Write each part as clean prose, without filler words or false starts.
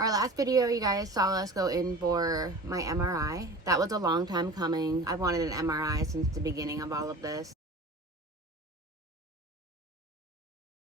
Our last video, you guys saw us go in for my MRI. That was a long time coming. I wanted an MRI since the beginning of all of this.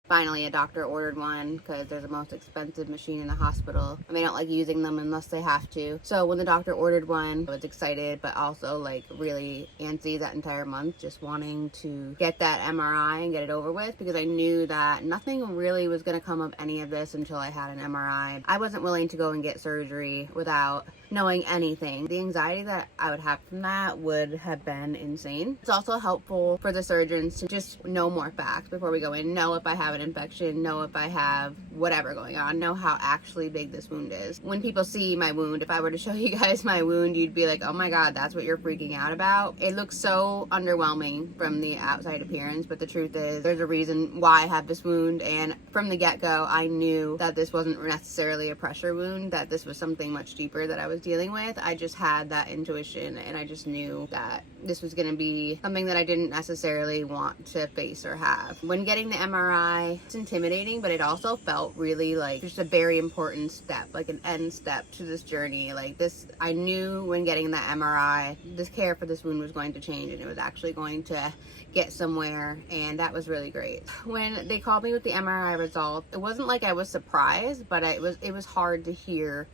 Finally, a doctor ordered one because they're the most expensive machine in the hospital and they don't like using them unless they have to. So when the doctor ordered one, I was excited, but also like really antsy that entire month, just wanting to get that MRI and get it over with, because I knew that nothing really was going to come of any of this until I had an MRI. I wasn't willing to go and get surgery without knowing anything. The anxiety that I would have from that would have been insane. It's also helpful for the surgeons to just know more facts before we go in, know if I have an infection, know if I have whatever going on, know how actually big this wound is. When people see my wound, if I were to show you guys my wound, you'd be like, oh my god, that's what you're freaking out about. It looks so underwhelming from the outside appearance, but the truth is there's a reason why I have this wound, and from the get-go I knew that this wasn't necessarily a pressure wound, that this was something much deeper that I was dealing with. I just had that intuition and I just knew that this was going to be something that I didn't necessarily want to face or have. When getting the MRI, it's intimidating, but it also felt really like just a very important step, like an end step to this journey. Like this, I knew when getting the MRI, this care for this wound was going to change and it was actually going to get somewhere, and that was really great. When they called me with the MRI result, it wasn't like I was surprised, but it was hard to hear,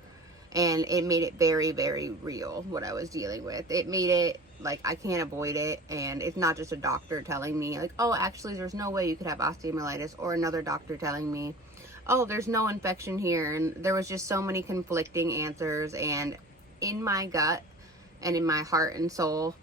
and it made it very, very real what I was dealing with. It made it like I can't avoid it, and it's not just a doctor telling me like, oh, actually there's no way you could have osteomyelitis, or another doctor telling me, oh, there's no infection here. And there was just so many conflicting answers, and in my gut and in my heart and soul,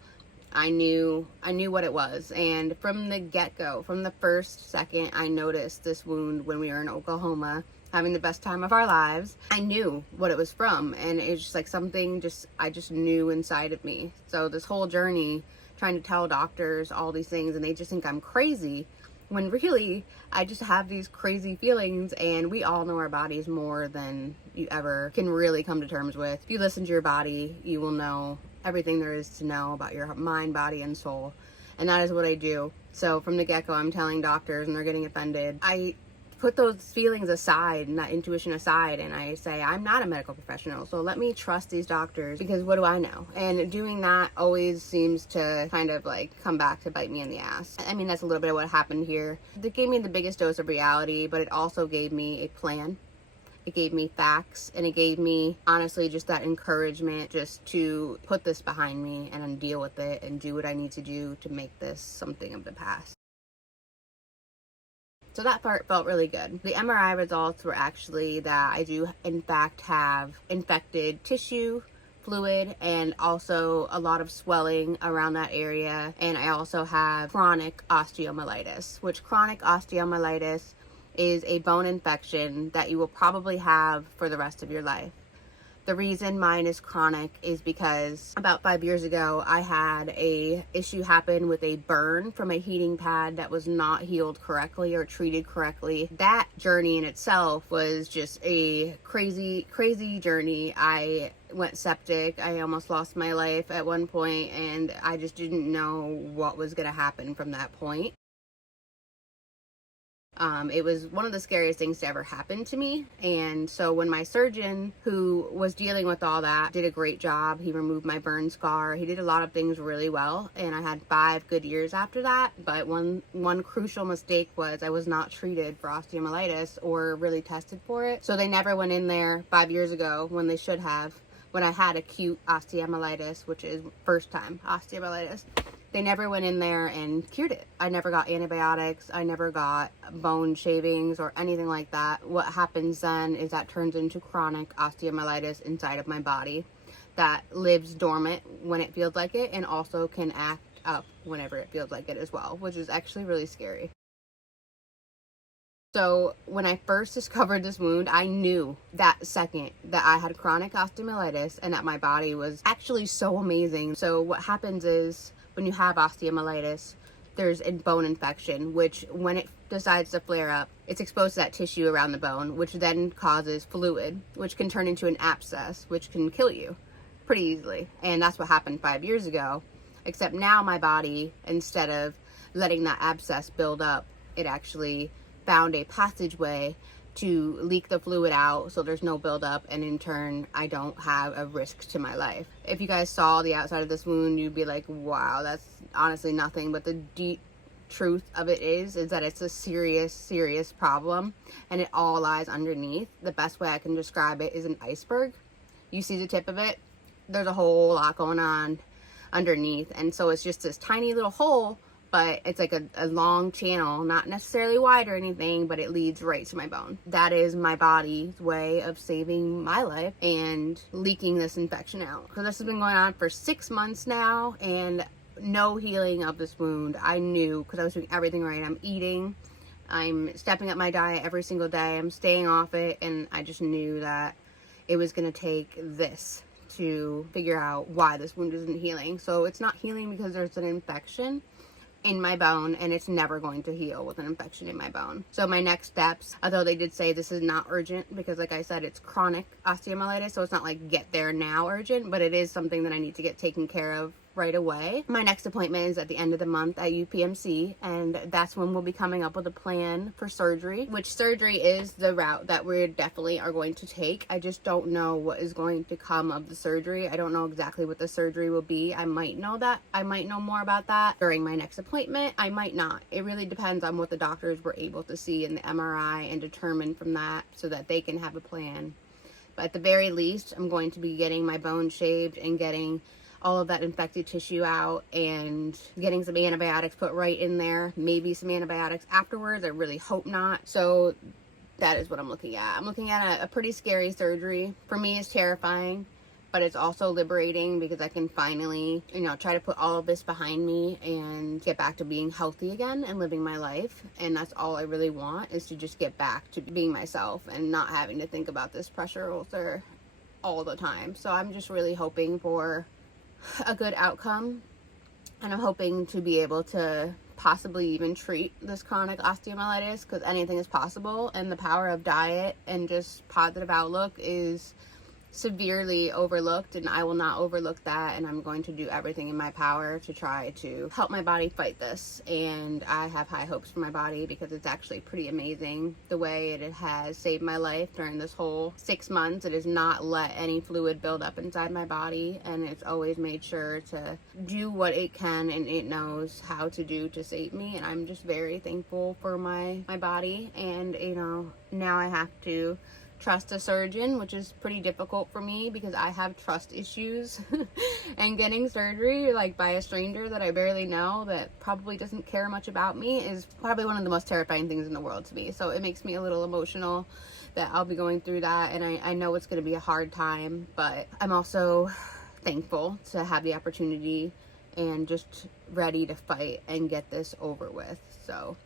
I knew what it was. And from the get-go, from the first second I noticed this wound when we were in Oklahoma having the best time of our lives, I knew what it was from, and it's just like something I just knew inside of me. So this whole journey trying to tell doctors all these things, and they just think I'm crazy, when really I just have these crazy feelings, and we all know our bodies more than you ever can really come to terms with. If you listen to your body, you will know everything there is to know about your mind, body, and soul, and that is what I do. So from the get-go, I'm telling doctors and they're getting offended. I put those feelings aside and that intuition aside, and I say, I'm not a medical professional, so let me trust these doctors, because what do I know? And doing that always seems to kind of like come back to bite me in the ass. I mean, that's a little bit of what happened here. It gave me the biggest dose of reality, but it also gave me a plan. It gave me facts, and it gave me, honestly, just that encouragement just to put this behind me and deal with it and do what I need to do to make this something of the past. So that part felt really good. The MRI results were actually that I do in fact have infected tissue, fluid, and also a lot of swelling around that area. And I also have chronic osteomyelitis, which chronic osteomyelitis is a bone infection that you will probably have for the rest of your life. The reason mine is chronic is because about 5 years ago, I had a issue happen with a burn from a heating pad that was not healed correctly or treated correctly. That journey in itself was just a crazy, crazy journey. I went septic. I almost lost my life at one point, and I just didn't know what was going to happen from that point. It was one of the scariest things to ever happen to me. And so when my surgeon, who was dealing with all that, did a great job, he removed my burn scar, he did a lot of things really well, and I had 5 good years after that. But one crucial mistake was I was not treated for osteomyelitis or really tested for it. So they never went in there 5 years ago when they should have, when I had acute osteomyelitis, which is first time osteomyelitis. They never went in there and cured it. I never got antibiotics. I never got bone shavings or anything like that. What happens then is that turns into chronic osteomyelitis inside of my body that lives dormant when it feels like it, and also can act up whenever it feels like it as well, which is actually really scary. So when I first discovered this wound, I knew that second that I had chronic osteomyelitis and that my body was actually so amazing. So what happens is, when you have osteomyelitis, there's a bone infection, which when it decides to flare up, it's exposed to that tissue around the bone, which then causes fluid, which can turn into an abscess, which can kill you pretty easily. And that's what happened 5 years ago, except now my body, instead of letting that abscess build up, it actually found a passageway to leak the fluid out so there's no buildup, and in turn I don't have a risk to my life. If you guys saw the outside of this wound, you'd be like, wow, that's honestly nothing. But the deep truth of it is that it's a serious problem, and it all lies underneath. The best way I can describe it is an iceberg. You see the tip of it, there's a whole lot going on underneath, and so it's just this tiny little hole, but it's like a long channel, not necessarily wide or anything, but it leads right to my bone. That is my body's way of saving my life and leaking this infection out. So this has been going on for 6 months now, and no healing of this wound. I knew, because I was doing everything right. I'm eating, I'm stepping up my diet every single day, I'm staying off it, and I just knew that it was going to take this to figure out why this wound isn't healing. So it's not healing because there's an infection in my bone, and it's never going to heal with an infection in my bone. So my next steps, although they did say this is not urgent, because like I said, it's chronic osteomyelitis, so it's not like get there now urgent, but it is something that I need to get taken care of right away. My next appointment is at the end of the month at UPMC, and that's when we'll be coming up with a plan for surgery, which surgery is the route that we definitely are going to take. I just don't know what is going to come of the surgery. I don't know exactly what the surgery will be. I might know that. I might know more about that during my next appointment. I might not. It really depends on what the doctors were able to see in the MRI and determine from that, so that they can have a plan. But at the very least, I'm going to be getting my bone shaved and getting all of that infected tissue out, and getting some antibiotics put right in there. Maybe some antibiotics afterwards. I really hope not. So that is what I'm looking at. I'm looking at a pretty scary surgery. For me, it's terrifying, but it's also liberating, because I can finally, try to put all of this behind me and get back to being healthy again and living my life. And that's all I really want, is to just get back to being myself and not having to think about this pressure ulcer all the time. So I'm just really hoping for a good outcome, and I'm hoping to be able to possibly even treat this chronic osteomyelitis, because anything is possible, and the power of diet and just positive outlook is severely overlooked, and I will not overlook that, and I'm going to do everything in my power to try to help my body fight this. And I have high hopes for my body, because it's actually pretty amazing the way it has saved my life during this whole 6 months. It has not let any fluid build up inside my body, and it's always made sure to do what it can and it knows how to do to save me. And I'm just very thankful for my body. And now I have to trust a surgeon, which is pretty difficult for me, because I have trust issues. And getting surgery like by a stranger that I barely know, that probably doesn't care much about me, is probably one of the most terrifying things in the world to me. So it makes me a little emotional that I'll be going through that, and I know it's going to be a hard time, but I'm also thankful to have the opportunity and just ready to fight and get this over with. So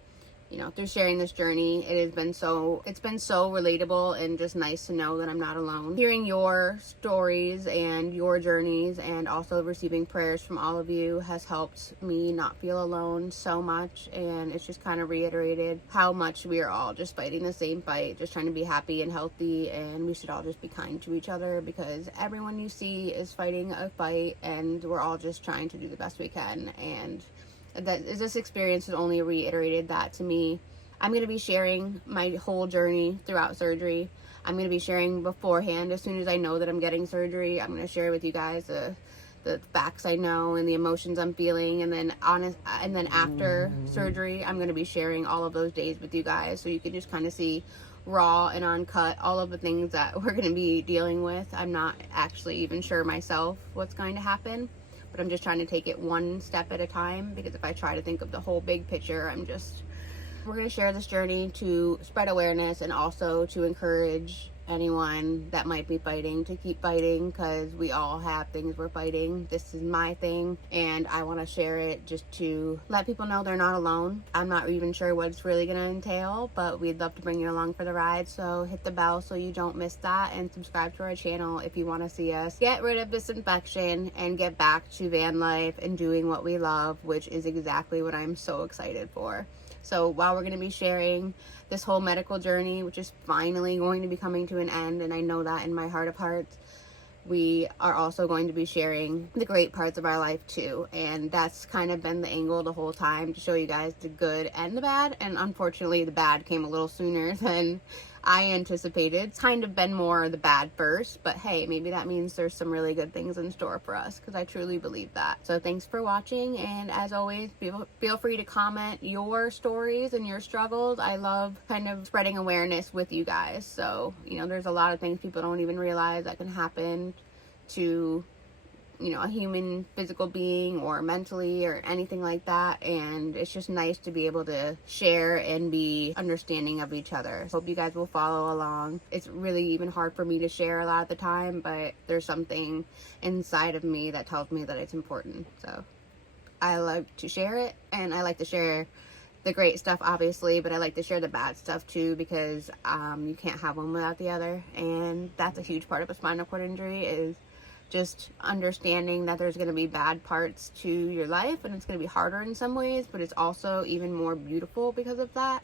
through sharing this journey, it's been so relatable, and just nice to know that I'm not alone. Hearing your stories and your journeys, and also receiving prayers from all of you, has helped me not feel alone so much. And it's just kind of reiterated how much we are all just fighting the same fight, just trying to be happy and healthy, and we should all just be kind to each other, because everyone you see is fighting a fight, and we're all just trying to do the best we can. And this experience has only reiterated that to me. I'm going to be sharing my whole journey throughout surgery. I'm going to be sharing beforehand. As soon as I know that I'm getting surgery, I'm going to share with you guys the facts I know and the emotions I'm feeling. And then after surgery, I'm going to be sharing all of those days with you guys, so you can just kind of see raw and uncut all of the things that we're going to be dealing with. I'm not actually even sure myself what's going to happen, but I'm just trying to take it one step at a time, because if I try to think of the whole big picture, we're going to share this journey to spread awareness, and also to encourage anyone that might be fighting to keep fighting, because we all have things we're fighting. This is my thing, and I want to share it just to let people know they're not alone. I'm not even sure what it's really going to entail, but we'd love to bring you along for the ride. So hit the bell so you don't miss that, and subscribe to our channel if you want to see us get rid of this infection and get back to van life and doing what we love, which is exactly what I'm so excited for. So while we're going to be sharing this whole medical journey, which is finally going to be coming to an end, and I know that in my heart of hearts, we are also going to be sharing the great parts of our life too. And that's kind of been the angle the whole time, to show you guys the good and the bad. And unfortunately, the bad came a little sooner than I anticipated. It's kind of been more the bad first, but hey, maybe that means there's some really good things in store for us, because I truly believe that. So thanks for watching, and as always, feel free to comment your stories and your struggles. I love kind of spreading awareness with you guys. So, you know, there's a lot of things people don't even realize that can happen to, you know, a human physical being or mentally or anything like that, and it's just nice to be able to share and be understanding of each other. Hope you guys will follow along. It's really even hard for me to share a lot of the time, but there's something inside of me that tells me that it's important. So I like to share it, and I like to share the great stuff, obviously, but I like to share the bad stuff too, because you can't have one without the other, and that's a huge part of a spinal cord injury, is just understanding that there's going to be bad parts to your life, and it's going to be harder in some ways, but it's also even more beautiful because of that.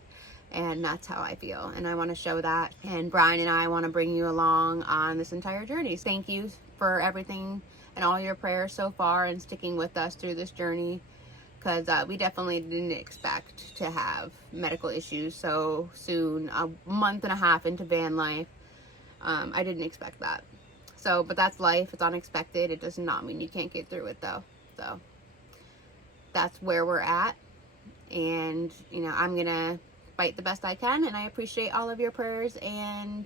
And that's how I feel, and I want to show that, and Brian and I want to bring you along on this entire journey. Thank you for everything and all your prayers so far, and sticking with us through this journey, because we definitely didn't expect to have medical issues so soon, a month and a half into van life. I didn't expect that. So, but that's life. It's unexpected. It does not mean you can't get through it, though. So that's where we're at. And, you know, I'm going to fight the best I can. And I appreciate all of your prayers. And